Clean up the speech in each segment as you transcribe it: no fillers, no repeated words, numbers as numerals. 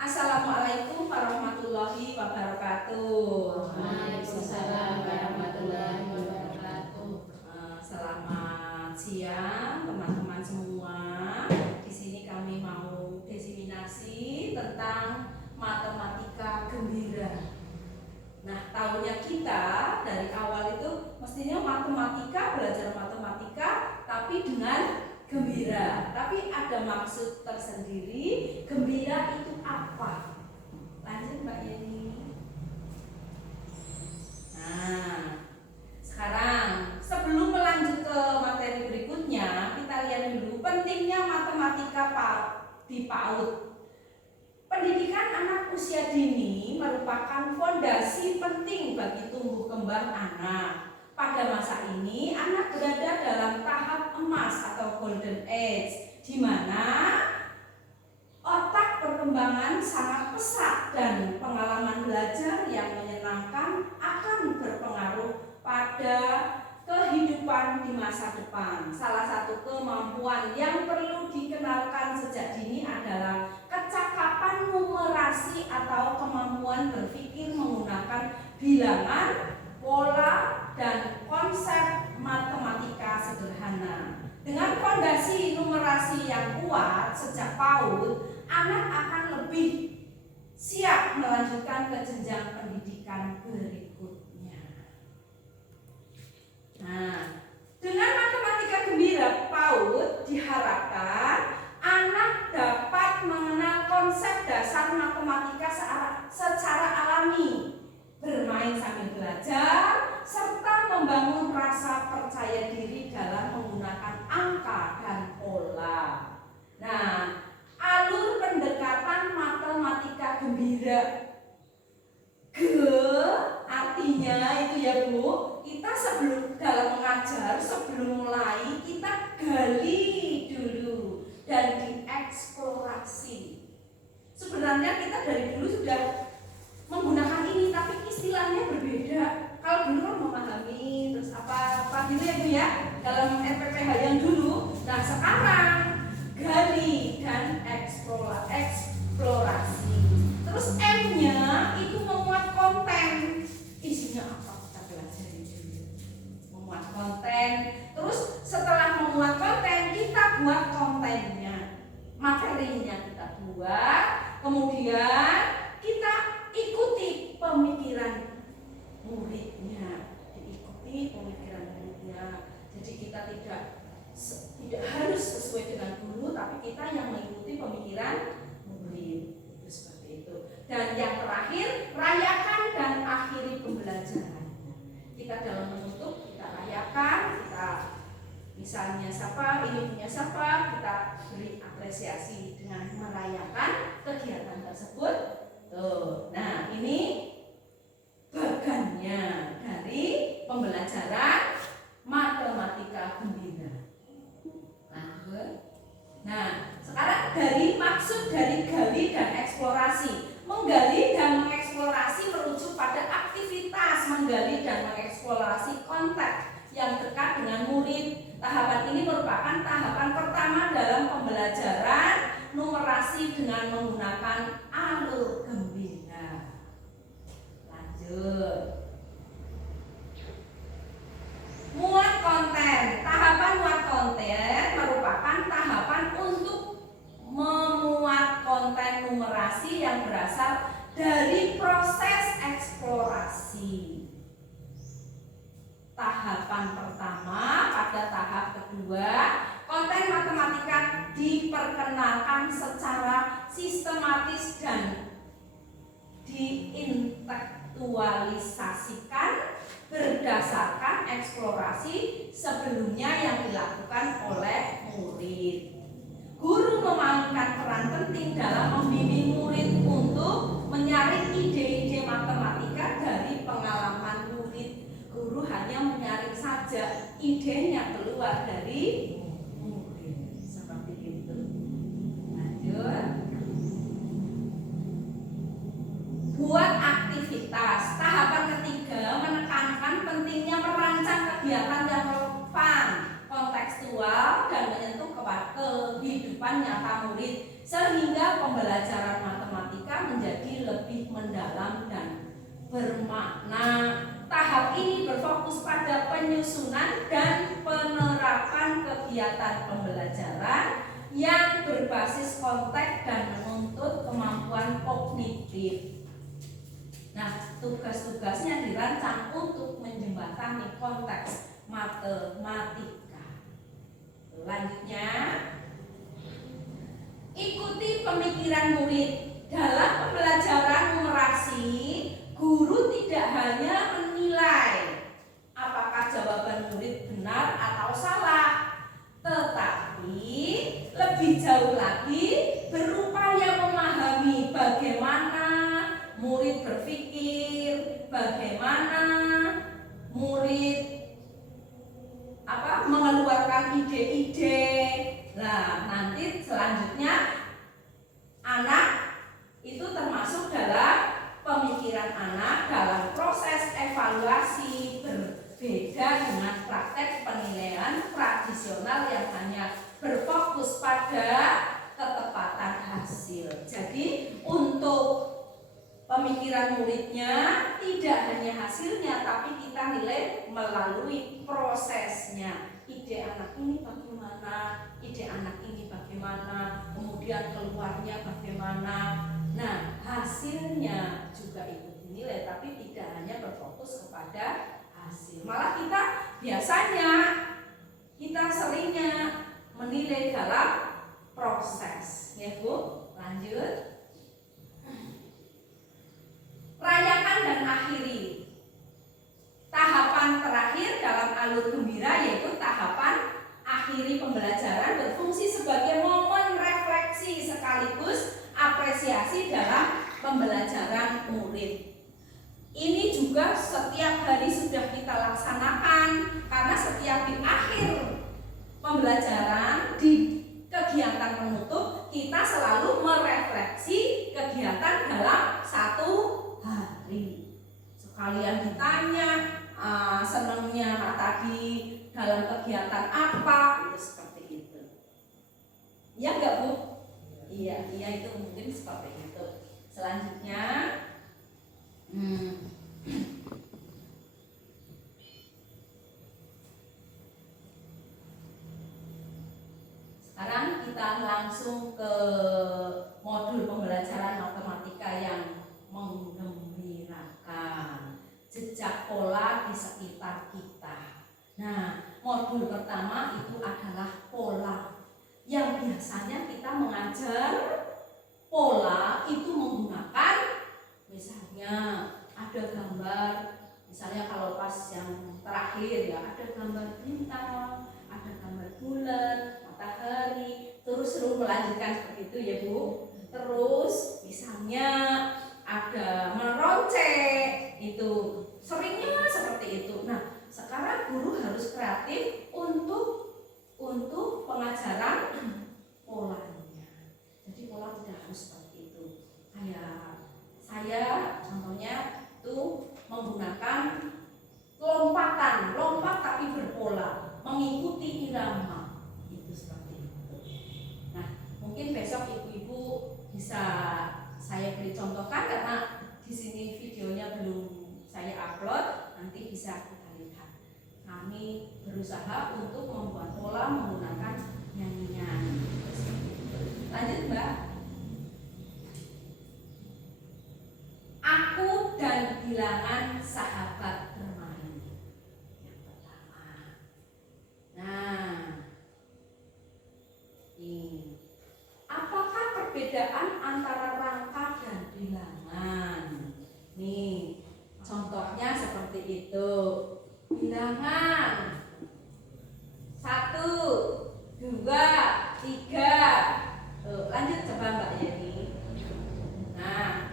Assalamualaikum warahmatullahi wabarakatuh. Waalaikumsalam warahmatullahi wabarakatuh. Selamat siang teman-teman semua. Di sini kami mau diseminasi tentang matematika gembira. Nah, tahunya kita dari awal itu mestinya matematika, belajar matematika tapi dengan gembira. Tapi ada maksud tersendiri. Gembira itu apa? Lanjut Mbak Yeni. Nah, sekarang sebelum melanjut ke materi berikutnya, kita lihat dulu pentingnya matematika di PAUD. Pendidikan anak usia dini merupakan fondasi penting bagi tumbuh kembang anak. Pada masa ini, anak berada dalam tahap emas atau golden age, di mana otak perkembangan sangat pesat dan pengalaman belajar yang menyenangkan akan berpengaruh pada kehidupan di masa depan. Salah satu kemampuan yang perlu dikenalkan sejak dini adalah kecakapan numerasi atau kemampuan berpikir menggunakan bilangan, pola, dan konsep matematika sederhana. Dengan fondasi numerasi yang kuat sejak PAUD, anak akan lebih siap melanjutkan ke jenjang pendidikan berikutnya. Nah, dengan matematika gembira PAUD diharapkan anak dapat mengenal konsep dasar matematika secara alami, bermain sambil belajar, serta membangun rasa percaya diri dalam menggunakan angka dan pola. Nah, alur pendekatan matematika gembira. Artinya itu ya Bu, kita sebelum dalam mengajar, sebelum mulai kita gali dulu dan dieksplorasi. Sebenarnya kita dari dulu sudah menggunakan ini, tapi istilahnya berbeda. Kalau dulu kan memahami, terus apa gitu ya Bu ya, dalam RPPH yang dulu. Nah sekarang gali dan eksplorasi. Terus M-nya itu memuat konten. Isinya apa kita pelajari dulu. Memuat konten. Terus setelah memuat konten kita buat kontennya, materinya kita buat. Kemudian kita ikuti pemikiran muridnya, diikuti pemikiran muridnya. Jadi kita tidak harus sesuai dengan guru, tapi kita yang mengikuti pemikiran murid. Itu seperti itu. Dan yang terakhir, rayakan dan akhiri pembelajaran. Kita dalam menutup, kita rayakan, kita misalnya siapa, ini punya siapa, kita beri apresiasi dengan merayakan kegiatan tersebut. Tuh. Nah, ini bagannya dari pembelajaran matematika gembira. Nah, sekarang dari maksud dari gali dan eksplorasi. Menggali dan mengeksplorasi merujuk pada aktivitas menggali dan mengeksplorasi konteks yang dekat dengan murid. Tahapan ini merupakan tahapan pertama dalam pembelajaran numerasi dengan menggunakan alur gembira. Lanjut. Muat konten. Tahapan muat konten merupakan tahapan untuk memuat konten numerasi yang berasal dari proses eksplorasi. Tahapan pertama pada tahap kedua, konten matematika diperkenalkan secara sistematis dan diintelektualisasikan berdasarkan eksplorasi sebelumnya yang dilakukan oleh murid. Guru memainkan peran penting dalam membimbing murid untuk menyaring ide-ide matematika dari pengalaman murid. Guru hanya menyaring saja, idenya keluar dari murid. Seperti itu. Lanjut. Buat aktivitas. Tahapan ketiga menekankan pentingnya merancang kegiatan yang relevan, kontekstual, dan menyentuh kehidupan nyata murid, sehingga pembelajaran matematika kegiatan pembelajaran yang berbasis konteks dan menuntut kemampuan kognitif. Nah, tugas-tugasnya dirancang untuk menjembatani konteks matematika. Selanjutnya, ikuti pemikiran murid. Dalam pembelajaran numerasi, guru tidak hanya menilai apakah jawaban murid benar atau salah, tetapi lebih jauh lagi berupaya memahami bagaimana murid berpikir, bagaimana murid mengeluarkan ide-ide. Nah, nanti selanjutnya anak itu termasuk dalam pemikiran anak dalam proses evaluasi, berbeda dengan praktek penilaian tradisional yang hanya berfokus pada ketepatan hasil. Jadi untuk pemikiran muridnya tidak hanya hasilnya, tapi kita nilai melalui prosesnya. Ide anak ini bagaimana, ide anak ini bagaimana, kemudian keluarnya bagaimana. Nah, hasilnya juga ikut dinilai, tapi tidak hanya berfokus kepada hasil. Malah kita seringnya menilai dalam proses. Ya Bu, lanjut. Rayakan dan akhiri. Tahapan terakhir dalam alur gembira yaitu tahapan akhiri pembelajaran berfungsi sebagai momen refleksi sekaligus apresiasi dalam pembelajaran murid. Ini juga setiap hari sudah kita laksanakan karena setiap di akhir pembelajaran di kegiatan penutup kita selalu merefleksi kegiatan dalam satu hari. Sekalian ditanya senangnya tadi dalam kegiatan apa, itu seperti itu. Iya enggak Bu? Iya itu mungkin seperti itu. Selanjutnya sekarang kita langsung ke modul pembelajaran matematika yang menggembirakan, jejak pola di sekitar kita. Nah, modul pertama itu adalah pola. Yang biasanya kita mengajar pola itu menggunakan misalnya ada gambar, misalnya kalau pas yang terakhir ya ada gambar bintang, ada gambar bulan, matahari, terus melanjutkan seperti itu ya Bu. Terus misalnya ada meroncek, itu seringnya seperti itu. Nah, sekarang guru harus kreatif untuk pengajaran polanya. Jadi pola tidak harus seperti itu. Kayak saya contohnya itu menggunakan lompat tapi berpola, mengikuti irama. Itu seperti itu. Nah, mungkin besok ibu-ibu bisa saya beri contohkan karena di sini videonya belum saya upload, nanti bisa kita lihat. Kami berusaha untuk membuat pola menggunakan nyanyian. Lanjut Mbak. Aku dan bilangan sahabat bermain. Yang pertama. Nah, ini. Apakah perbedaan antara rangka dan bilangan? Nih, contohnya seperti itu. Bilangan 1, 2, 3. Lanjut coba Mbak Yeni. Nah,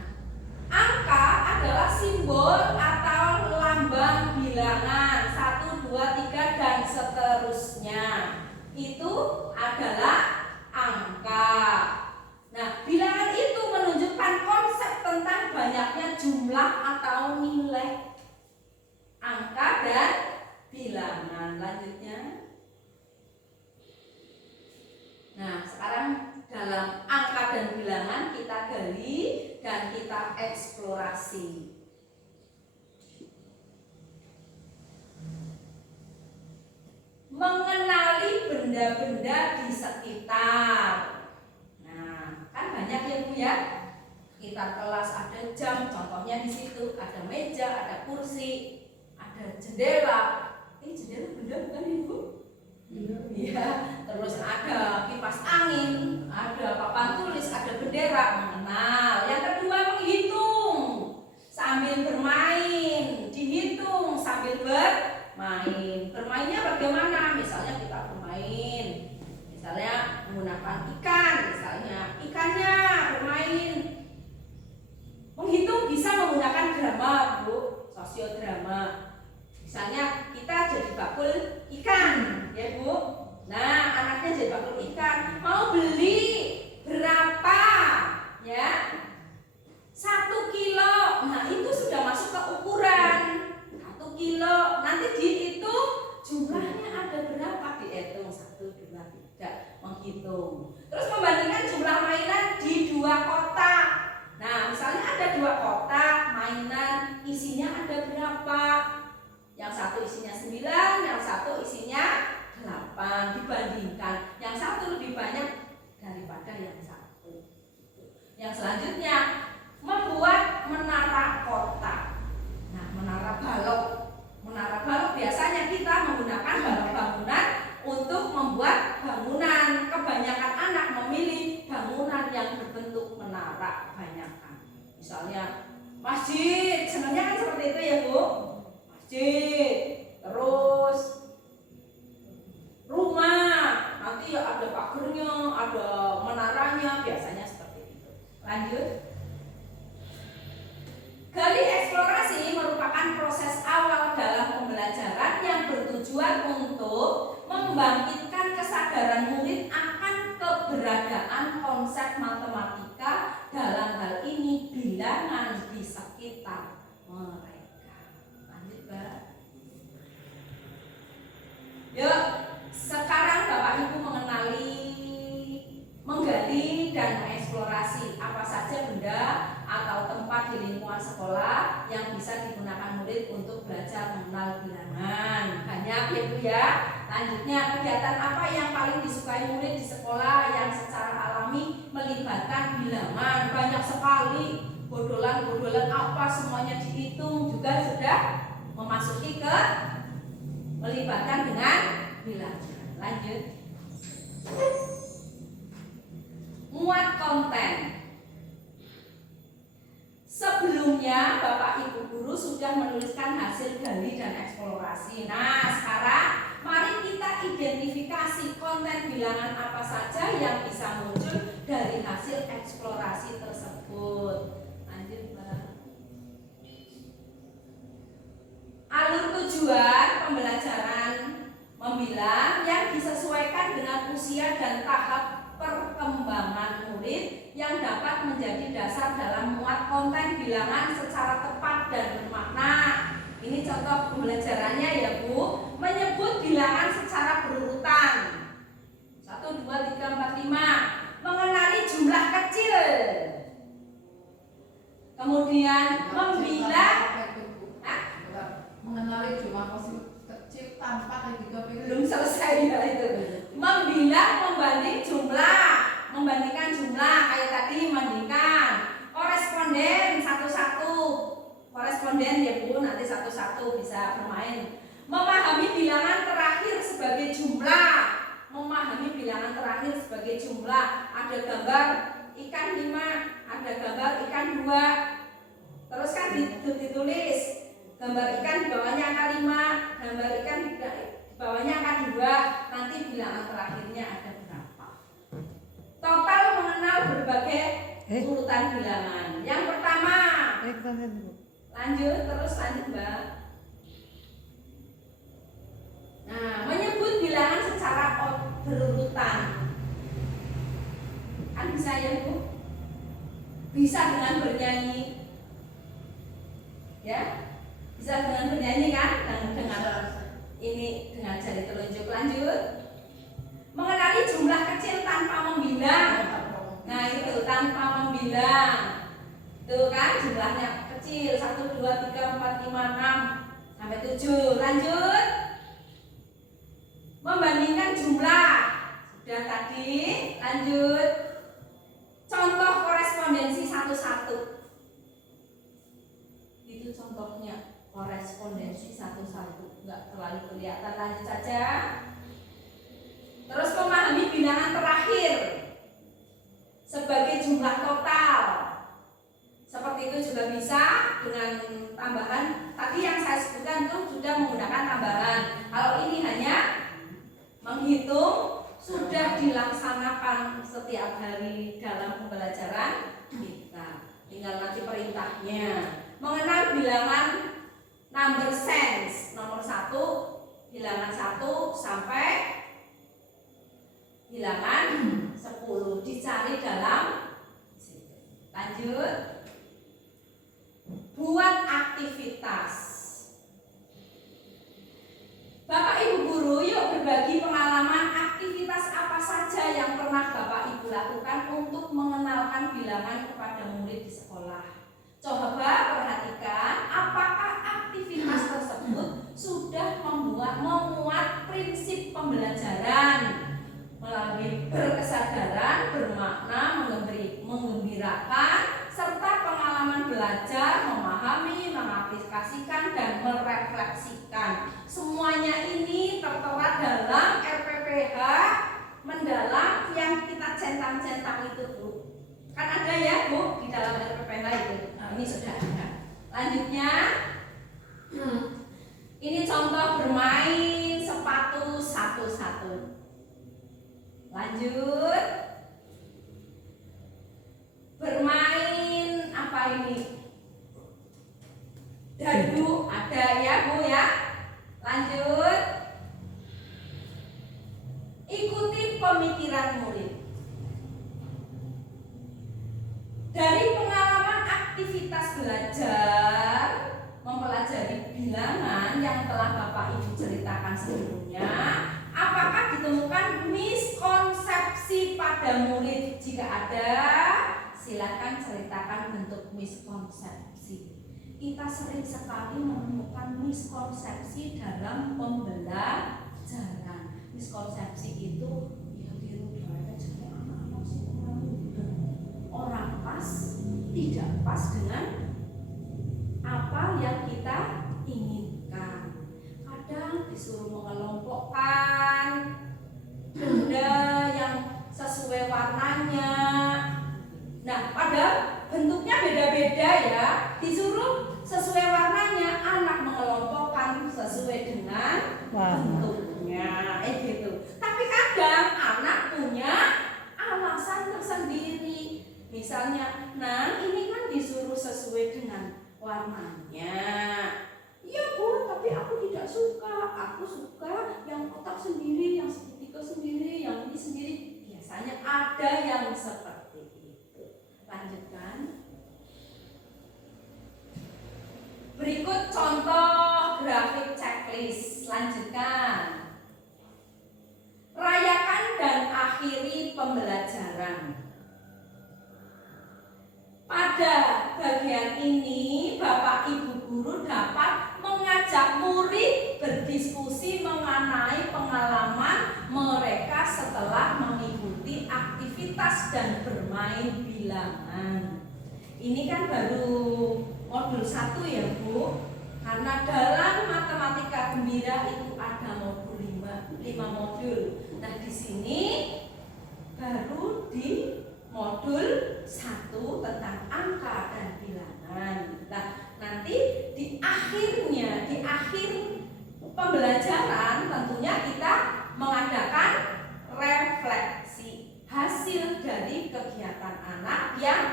angka adalah simbol atau lambang bilangan 1, 2, 3 dan seterusnya. Itu adalah angka. Nah, bilangan itu menunjukkan konsep tentang banyaknya jumlah atau nilai. Angka dan bilangan. Lanjutnya. Nah, sekarang dalam angka dan bilangan kita gali dan kita eksplorasi. mengenali benda-benda di sekitar. Nah, kan banyak ya Bu ya. Sekitar kelas ada jam, contohnya di situ ada meja, ada kursi, ada jendela. Jendela benda bukan Ibu? Iya. Terus ada kipas angin, ada papan tulis, ada bendera, mengenal. Yang kedua menghitung sambil bermain, dihitung sambil bermain. Bermainnya bagaimana? Misalnya kita bermain, misalnya menggunakan ikan, misalnya ikannya bermain. Menghitung bisa menggunakan drama Bu, sosiodrama. Misalnya kita jadi bakul ikan, ya Bu. Nah, anaknya jadi bakul ikan, mau beli berapa? Ya, 1 kilo. Nah, itu sudah masuk ke ukuran 1 kilo. Nanti dihitung jumlahnya ada berapa, dihitung 1, 2, 3, menghitung. Terus membandingkan jumlah mainan di 2 kotak. Nah, misalnya ada 2 kotak mainan, isinya ada berapa? Yang satu isinya 9, yang satu isinya 8. Dibandingkan yang satu lebih banyak daripada yang satu. Yang selanjutnya membuat menara kotak. Nah, menara balok. Menara balok biasanya kita menggunakan balok bangunan untuk membuat bangunan. Kebanyakan anak memilih bangunan yang berbentuk menara kebanyakan. Misalnya masjid, sebenarnya kan seperti itu ya Bu. Masjid, terus rumah, nanti ya ada pagernya, ada menaranya, biasanya seperti itu. Lanjut. Gali eksplorasi merupakan proses awal dalam pembelajaran yang bertujuan untuk membangkitkan kesadaran murid akan keberadaan konsep matematika, dalam hal ini bilangan di sekitar mereka. Lanjut, Mbak. Yuk, sekarang Bapak Ibu menggali dan mengeksplorasi apa saja benda atau tempat di lingkungan sekolah yang bisa digunakan murid untuk belajar mengenal bilangan. Banyak ya Bu ya. Lanjutnya, kegiatan apa yang paling disukai murid di sekolah yang secara alami melibatkan bilangan? Banyak sekali. Bodolan-bodolan apa semuanya dihitung juga sudah memasuki ke melibatkan dengan bilangan. Lanjut. Muat konten. Sebelumnya Bapak Ibu guru sudah menuliskan hasil gali dan eksplorasi. Nah, sekarang mari kita identifikasi konten bilangan apa saja yang bisa muncul dari hasil eksplorasi tersebut. Lanjut, Mbak. Alur tujuan pembelajaran membilang yang disesuaikan dengan usia dan tahap perkembangan murid yang dapat menjadi dasar dalam muat konten bilangan secara tepat dan bermakna. Ini contoh pembelajarannya ya Bu. Menyebut bilangan secara berurutan. 1, 2, 3, 4, 5. Mengenali jumlah kecil. Kemudian membilang. Mengenali jumlah kecil tanpa ketika Belum selesai ya itu. Membilang membanding jumlah, membandingkan jumlah kayak tadi membandingkan koresponden satu-satu, koresponden ya Bu, nanti satu-satu bisa bermain. Memahami bilangan terakhir sebagai jumlah, memahami bilangan terakhir sebagai jumlah. Ada gambar ikan 5, ada gambar ikan 2, terus kan ditulis gambar ikan di bawahnya angka 5, gambar ikan di bawahnya angka 2, nanti bilangan terakhirnya ada berapa. Total mengenal berbagai urutan bilangan. Yang pertama, lanjut Mbak. Nah, menyebut bilangan secara berurutan. Kan bisa ya Bu? Bisa dengan bernyanyi. Ya? Bisa dengan bernyanyi kan? Dan dengan ini dengan jari telunjuk. Lanjut. Mengenali jumlah kecil tanpa membilang. Nah itu tanpa membilang. Tuh kan jumlahnya kecil 1, 2, 3, 4, 5, 6 sampai 7. Lanjut. Membandingkan jumlah. Sudah tadi, lanjut. Contoh korespondensi satu-satu. Itu contohnya korespondensi satu-satu. Enggak terlalu kelihatan, lanjut saja. Terus memahami bilangan terakhir sebagai jumlah total. Seperti itu juga bisa dengan tambahan. Tadi yang saya sebutkan itu sudah menggunakan tambahan. Kalau ini hanya menghitung, sudah dilaksanakan setiap hari dalam pembelajaran kita. Tinggal nanti perintahnya. Mengenal bilangan number sense. Nomor 1, bilangan 1 sampai bilangan 10. Dicari dalam situ. Lanjut. Buat aktivitas. Bapak Ibu guru, yuk berbagi pengalaman aktivitas apa saja yang pernah Bapak Ibu lakukan untuk mengenalkan bilangan kepada murid di sekolah. Coba perhatikan apakah aktivitas tersebut sudah memuat prinsip pembelajaran melalui berkesadaran, bermakna, menggembirakan, serta pengalaman belajar, memahami, mengaplikasikan, dan merefleksikan. Semuanya ini tertera dalam RPPH mendalam yang kita centang-centang itu, Bu. Kan ada ya, Bu, di dalam RPPH itu. Nah, ini sudah ada. Lanjutnya, ini contoh bermain sepatu satu-satu. Lanjut. Bermain apa ini? Dadu ada ya, Bu ya. Lanjut. Ikuti pemikiran murid. Dari pengalaman aktivitas belajar mempelajari bilangan yang telah Bapak Ibu ceritakan sebelumnya, apakah ditemukan miskonsepsi pada murid? Jika ada, silakan ceritakan bentuk miskonsepsi. Kita sering sekali menemukan miskonsepsi dalam pembelajaran. Miskonsepsi itu ya tiru daya jadi anak-anak sih orang pas, tidak pas dengan apa yang kita inginkan. Kadang disuruh mengelompokkan benda yang sesuai warnanya. Nah, padahal bentuknya beda-beda ya. Disuruh sesuai warnanya, anak mengelompokkan sesuai dengan bentuknya, gitu. Tapi kadang anak punya alasan tersendiri. Misalnya, nah ini kan disuruh sesuai dengan warnanya. Iya Bu, tapi aku tidak suka. Aku suka yang kotak sendiri, yang segitiga sendiri, yang ini sendiri. Biasanya ada yang seperti itu. Lanjutkan. Berikut contoh grafik checklist. Lanjutkan. Rayakan dan akhiri pembelajaran. Pada bagian ini, Bapak Ibu guru dapat mengajak murid berdiskusi mengenai pengalaman mereka setelah mengikuti aktivitas dan bermain bilangan. Ini kan baru modul 1 ya Bu. Karena dalam matematika gembira itu ada modul 5 modul. Nah, di sini baru di modul 1 tentang angka dan bilangan. Nah, nanti di akhir pembelajaran tentunya kita mengadakan refleksi hasil dari kegiatan anak yang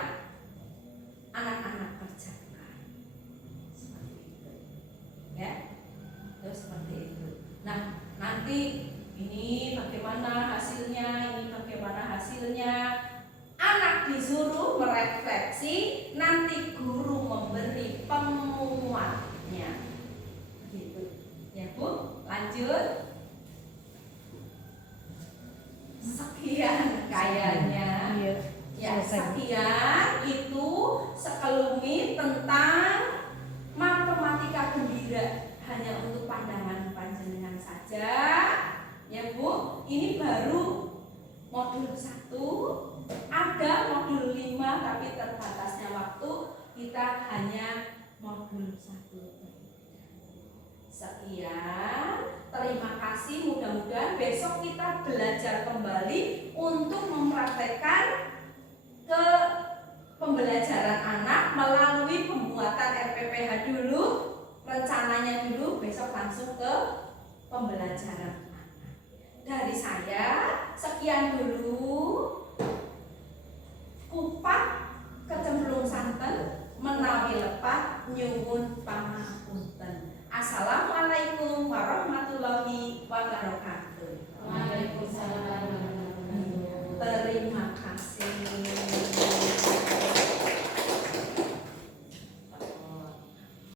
anak-anak kerjakan. Seperti itu. Ya. Terus seperti itu. Nah, nanti ini bagaimana hasilnya, ini bagaimana hasilnya. Anak disuruh merefleksi, nanti guru memberi penguatnya. Gitu. Ya Bu, lanjut. Sekian kayaknya. Ya, sekian itu sekelumit tentang matematika gembira, hanya untuk pandangan panjenengan saja. Ya ini baru modul 1, ada modul 5 tapi terbatasnya waktu, kita hanya modul 1. Sekian, terima kasih, mudah-mudahan besok kita belajar kembali untuk mempraktekkan ke pembelajaran anak melalui pembuatan RPPH dulu, rencananya dulu, besok langsung ke pembelajaran anak. Dari saya, sekian dulu. Kupat kecemplung santen menawi lepat nyuwun pamaaf.